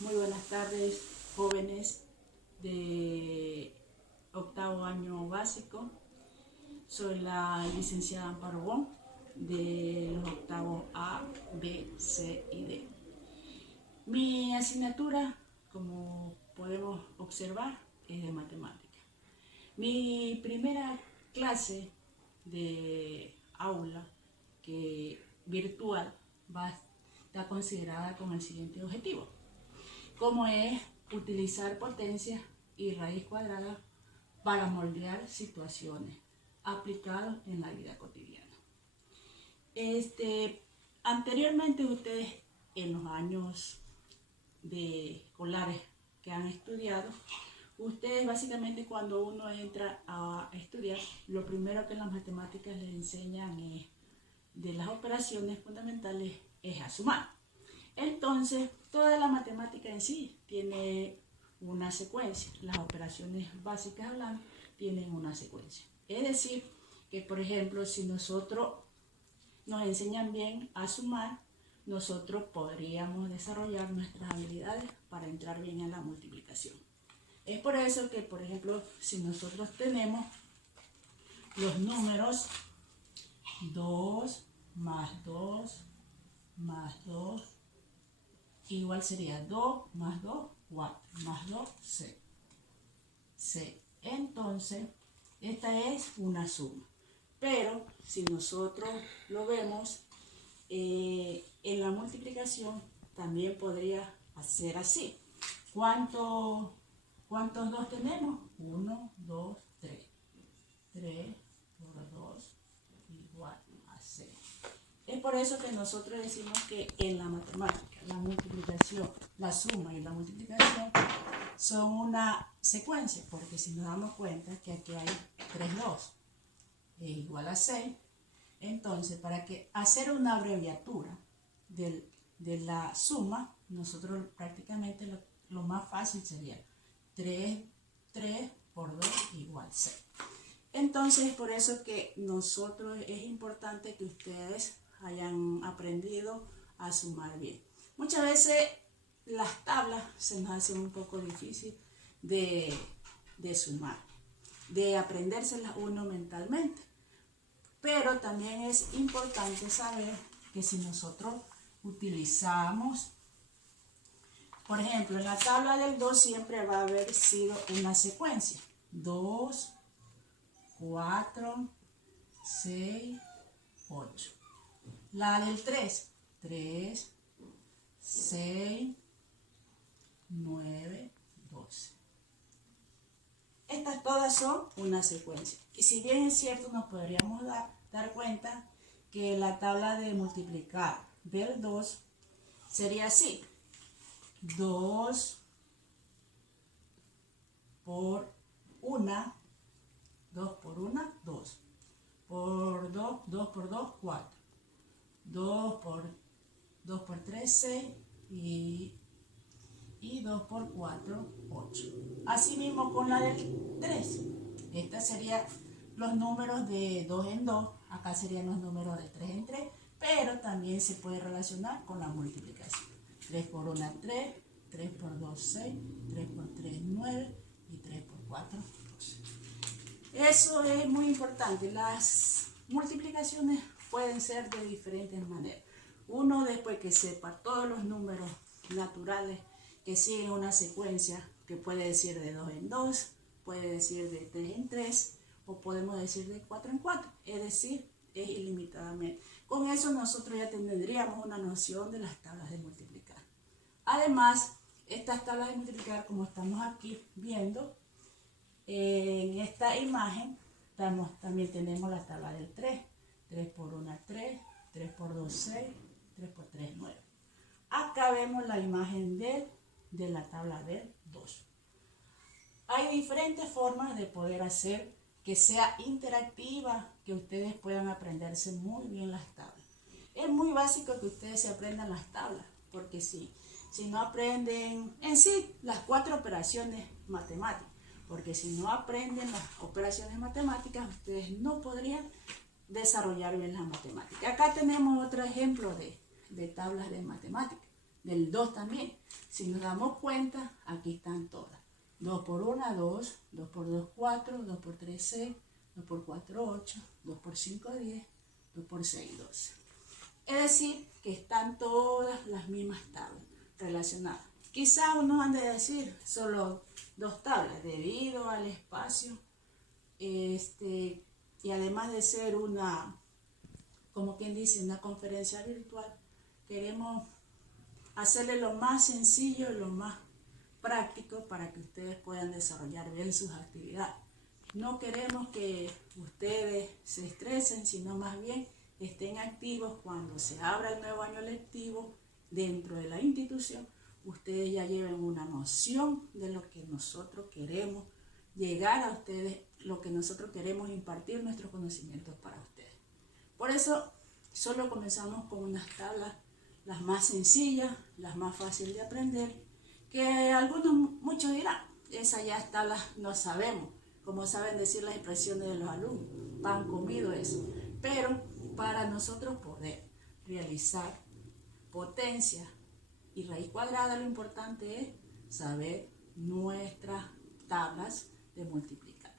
Muy buenas tardes, jóvenes de octavo año básico. Soy la licenciada Amparo Bon de los octavos A, B, C y D. Mi asignatura, como podemos observar, es de matemática. Mi primera clase de aula virtual está considerada con el siguiente objetivo, como es utilizar potencia y raíz cuadrada para moldear situaciones aplicadas en la vida cotidiana. Anteriormente ustedes en los años de escolares que han estudiado, ustedes básicamente cuando uno entra a estudiar, lo primero que en las matemáticas les enseñan es de las operaciones fundamentales es a sumar. Entonces, toda la matemática en sí tiene una secuencia. Las operaciones básicas hablando tienen una secuencia. Es decir, que por ejemplo, si nosotros nos enseñan bien a sumar, nosotros podríamos desarrollar nuestras habilidades para entrar bien en la multiplicación. Es por eso que, por ejemplo, si nosotros tenemos los números 2 más 2 más 2 igual sería 2 más 2, 4 más 2, 6. 6. Entonces, esta es una suma. Pero si nosotros lo vemos en la multiplicación, también podría ser así. ¿Cuántos 2 tenemos? 1, 2, 3. 3 por 2 igual a 6. Es por eso que nosotros decimos que en la matemática, la multiplicación, la suma y la multiplicación son una secuencia, porque si nos damos cuenta que aquí hay 3, 2 es igual a 6, entonces para que hacer una abreviatura de la suma, nosotros prácticamente lo más fácil sería 3 por 2 igual 6. Entonces, por eso que nosotros es importante que ustedes hayan aprendido a sumar bien. Muchas veces las tablas se nos hacen un poco difícil de sumar, de aprendérselas uno mentalmente. Pero también es importante saber que si nosotros utilizamos, por ejemplo, en la tabla del 2 siempre va a haber sido una secuencia. 2, 4, 6, 8. La del 3, 3, 6, 9, 12. Estas todas son una secuencia. Y si bien es cierto, nos podríamos dar cuenta que la tabla de multiplicar del 2 sería así. 2 por 1, 2 por 1, 2. Por 2, 2 por 2, 4. 2 por 3, 6 y 2 por 4, 8. Asimismo con la del 3. Estas serían los números de 2 en 2. Acá serían los números de 3 en 3. Pero también se puede relacionar con la multiplicación. 3 por 1, 3. 3 por 2, 6. 3 por 3, 9. Y 3 por 4, 12. Eso es muy importante. Las multiplicaciones pueden ser de diferentes maneras. Uno, después que sepa todos los números naturales que siguen una secuencia, que puede decir de 2 en 2, puede decir de 3 en 3, o podemos decir de 4 en 4, es decir, es ilimitadamente. Con eso nosotros ya tendríamos una noción de las tablas de multiplicar. Además, estas tablas de multiplicar, como estamos aquí viendo, en esta imagen también tenemos la tabla del 3. 3 por 1, 3. 3 por 2, 6. 3 por 3, 9. Acá vemos la imagen de la tabla del 2. Hay diferentes formas de poder hacer que sea interactiva, que ustedes puedan aprenderse muy bien las tablas. Es muy básico que ustedes se aprendan las tablas, porque si no aprenden en sí las 4 operaciones matemáticas, porque si no aprenden las operaciones matemáticas, ustedes no podrían desarrollar bien las matemáticas. Acá tenemos otro ejemplo de tablas de matemáticas. del 2 también. Si nos damos cuenta, aquí están todas. 2 por 1, 2, 2 por 2, 4, 2 por 3, 6, 2 por 4, 8, 2 por 5, 10, 2 por 6, 12. Es decir, que están todas las mismas tablas relacionadas. Quizá uno han de decir solo 2 tablas debido al espacio. Y además de ser una, como quien dice, una conferencia virtual, queremos hacerle lo más sencillo y lo más práctico para que ustedes puedan desarrollar bien sus actividades. No queremos que ustedes se estresen, sino más bien estén activos cuando se abra el nuevo año lectivo dentro de la institución. Ustedes ya lleven una noción de lo que nosotros queremos llegar a ustedes, lo que nosotros queremos impartir nuestros conocimientos para ustedes. Por eso solo comenzamos con unas tablas, las más sencillas, las más fáciles de aprender, que muchos dirán, esas ya tablas no sabemos, como saben decir las expresiones de los alumnos, pan comido eso. Pero para nosotros poder realizar potencia y raíz cuadrada, lo importante es saber nuestras tablas de multiplicar.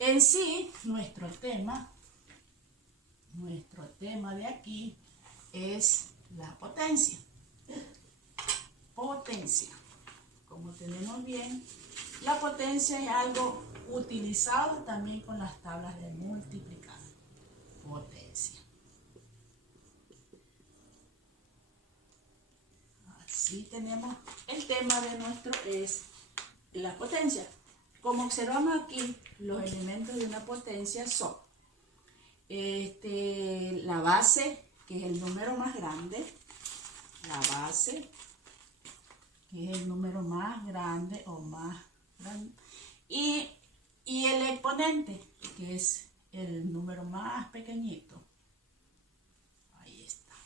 En sí, nuestro tema de aquí es la potencia. Potencia. Como tenemos bien, la potencia es algo utilizado también con las tablas de multiplicar. Potencia. Así tenemos el tema de nuestro es la potencia. Como observamos aquí, los elementos de una potencia son la base, que es el número más grande, la base, que es el número más grande o más grande, y el exponente, que es el número más pequeñito. Ahí está.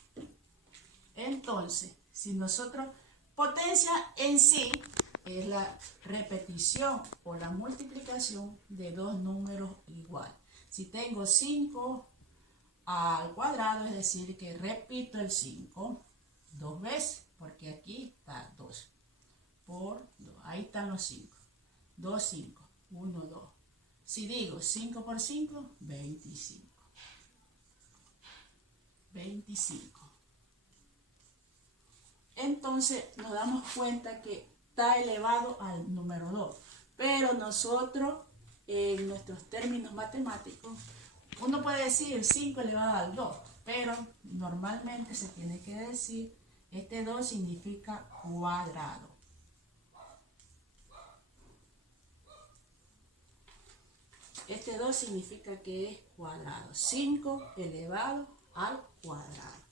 Entonces, si nosotros, potencia en sí es la repetición o la multiplicación de dos números iguales. Si tengo 5 al cuadrado, es decir, que repito el 5 dos veces, porque aquí está 2 por 2. Ahí están los 5. 2, 5. 1, 2. Si digo 5 por 5, 25. 25. Entonces nos damos cuenta que está elevado al número 2. Pero nosotros, en nuestros términos matemáticos, uno puede decir 5 elevado al 2, pero normalmente se tiene que decir, este 2 significa cuadrado. Este 2 significa que es cuadrado. 5 elevado al cuadrado.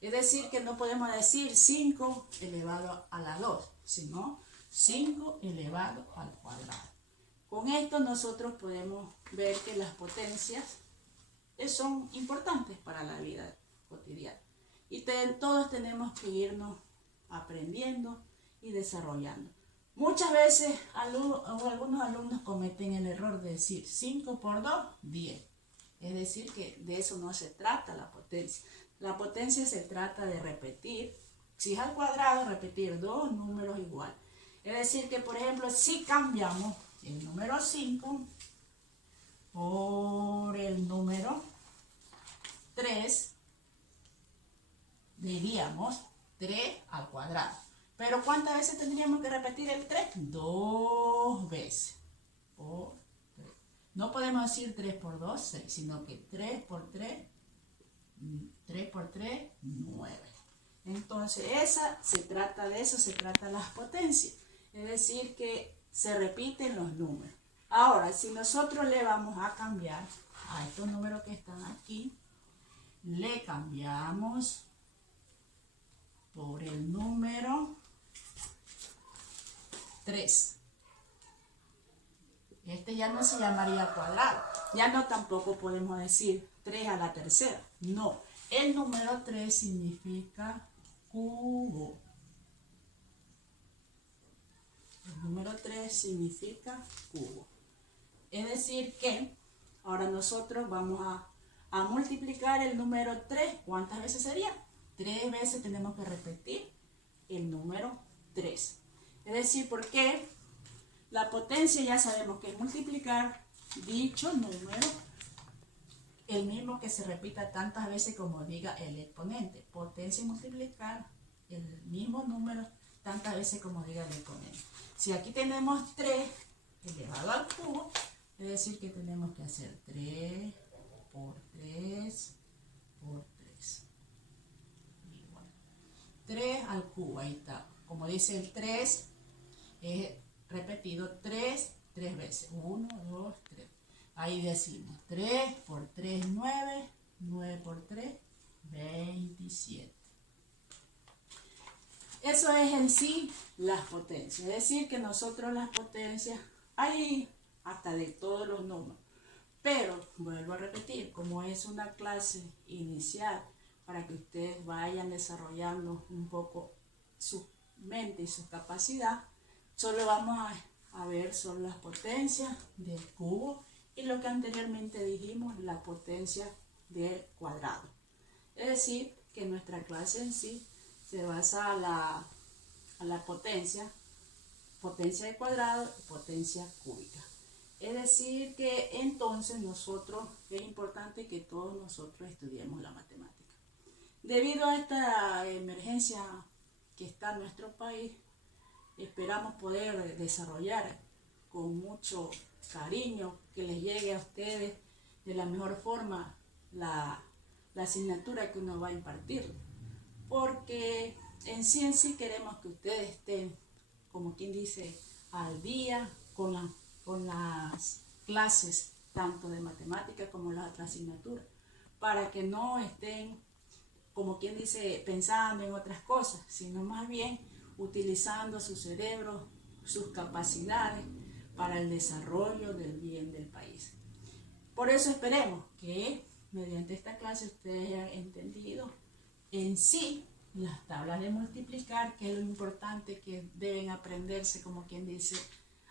Es decir, que no podemos decir 5 elevado a la 2, sino 5 elevado al cuadrado. Con esto nosotros podemos ver que las potencias son importantes para la vida cotidiana. Y todos tenemos que irnos aprendiendo y desarrollando. Muchas veces algunos alumnos cometen el error de decir 5 por 2, 10. Es decir, que de eso no se trata la potencia. La potencia se trata de repetir, si es al cuadrado, repetir dos números iguales. Es decir, que por ejemplo, si cambiamos el número 5 por el número 3, diríamos 3 al cuadrado. Pero ¿cuántas veces tendríamos que repetir el 3? 2 veces. Por 3. No podemos decir 3 por 2, 6, sino que 3 por 3, 3 por 3, 9. Entonces, se trata de eso, se trata de las potencias. Es decir, que se repiten los números. Ahora, si nosotros le vamos a cambiar a estos números que están aquí, le cambiamos por el número 3. Este ya no se llamaría cuadrado. Ya no tampoco podemos decir 3 a la tercera. No. El número 3 significa cubo. El número 3 significa cubo. Es decir que ahora nosotros vamos a multiplicar el número 3. ¿Cuántas veces sería? 3 veces tenemos que repetir el número 3. Es decir, porque la potencia ya sabemos que es multiplicar dicho número, el mismo que se repita tantas veces como diga el exponente. Potencia y multiplicar el mismo número tantas veces como diga el exponente. Si aquí tenemos 3 elevado al cubo, es decir que tenemos que hacer 3 por 3 por 3. Igual. 3 al cubo, ahí está. Como dice el 3, es repetido 3 veces. 1, 2, 3. Ahí decimos 3 por 3, 9. 9 por 3, 27. Eso es en sí las potencias. Es decir, que nosotros las potencias hay hasta de todos los números. Pero, vuelvo a repetir, como es una clase inicial para que ustedes vayan desarrollando un poco su mente y su capacidad, solo vamos a ver son las potencias del cubo y lo que anteriormente dijimos, la potencia del cuadrado. Es decir, que nuestra clase en sí se basa a la potencia de cuadrado y potencia cúbica. Es decir, que entonces nosotros, es importante que todos nosotros estudiemos la matemática. Debido a esta emergencia que está en nuestro país, esperamos poder desarrollar con mucho cariño, que les llegue a ustedes de la mejor forma la asignatura que uno va a impartir. Porque en sí queremos que ustedes estén, como quien dice, al día con las clases tanto de matemáticas como las otras asignaturas, para que no estén, como quien dice, pensando en otras cosas, sino más bien utilizando su cerebro, sus capacidades para el desarrollo del bien del país. Por eso esperemos que mediante esta clase ustedes hayan entendido en sí las tablas de multiplicar, que es lo importante que deben aprenderse, como quien dice,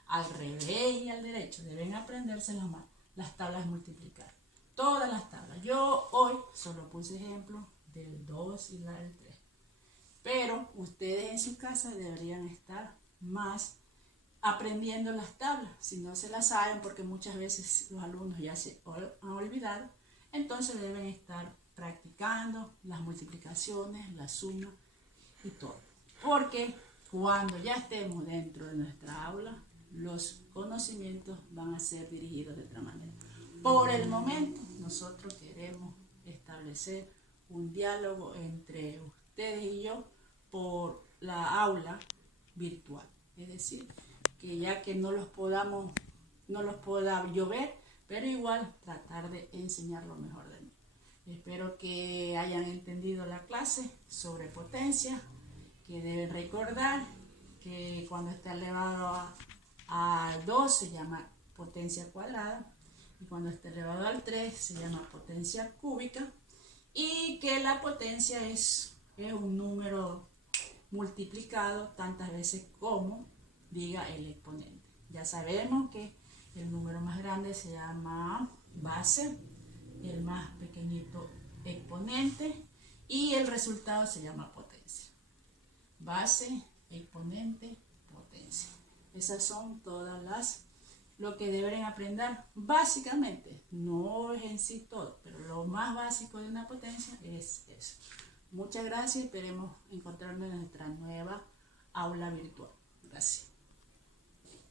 al revés y al derecho. Deben aprenderse las tablas de multiplicar. Todas las tablas. Yo hoy solo puse ejemplos del 2 y la del 3. Pero ustedes en su casa deberían estar más aprendiendo las tablas. Si no se las saben, porque muchas veces los alumnos ya se han olvidado, entonces deben estar practicando las multiplicaciones, la suma y todo. Porque cuando ya estemos dentro de nuestra aula, los conocimientos van a ser dirigidos de otra manera. Por el momento, nosotros queremos establecer un diálogo entre ustedes y yo por la aula virtual. Es decir, que ya que no los pueda yo ver, pero igual tratar de enseñar lo mejor de mí. Espero que hayan entendido la clase sobre potencia, que deben recordar que cuando está elevado a 2 se llama potencia cuadrada y cuando está elevado al 3 se llama potencia cúbica y que la potencia es un número multiplicado tantas veces como diga el exponente. Ya sabemos que el número más grande se llama base, el más pequeñito exponente y el resultado se llama potencia. Base, exponente, potencia. Esas son todas lo que deben aprender básicamente. No es en sí todo, pero lo más básico de una potencia es eso. Muchas gracias, esperemos encontrarnos en nuestra nueva aula virtual. Gracias.